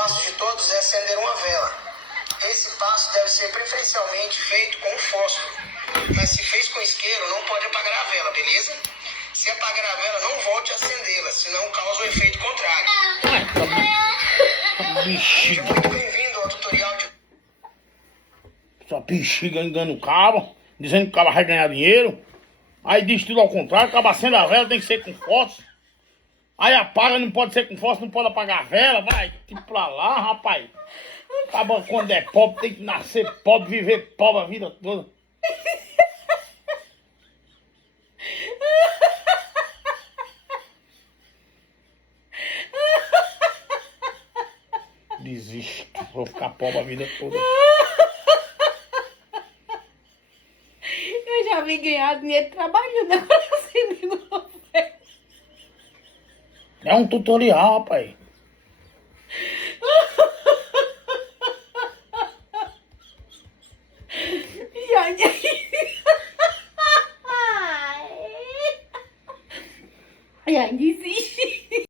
passo de todos é acender uma vela. Esse passo deve ser preferencialmente feito com fósforo. Mas se fez com isqueiro, não pode apagar a vela, beleza? Se apagar a vela, não volte a acendê-la, senão causa o efeito contrário. Seja muito bem-vindo ao tutorial de... Essa bexiga engana o cabo, dizendo que o cabo vai ganhar dinheiro. Aí diz tudo ao contrário, o cabo acende a vela, tem que ser com fósforo. Aí apaga, não pode ser com fósforo, não pode apagar a vela, vai tipo pra lá, rapaz. Acaba quando é pobre, tem que nascer pobre, viver pobre a vida toda. Desisto, vou ficar pobre a vida toda. Eu já vi ganhar dinheiro trabalhando, agora acendendo uma vela. É um tutorial, rapaz. Já desiste.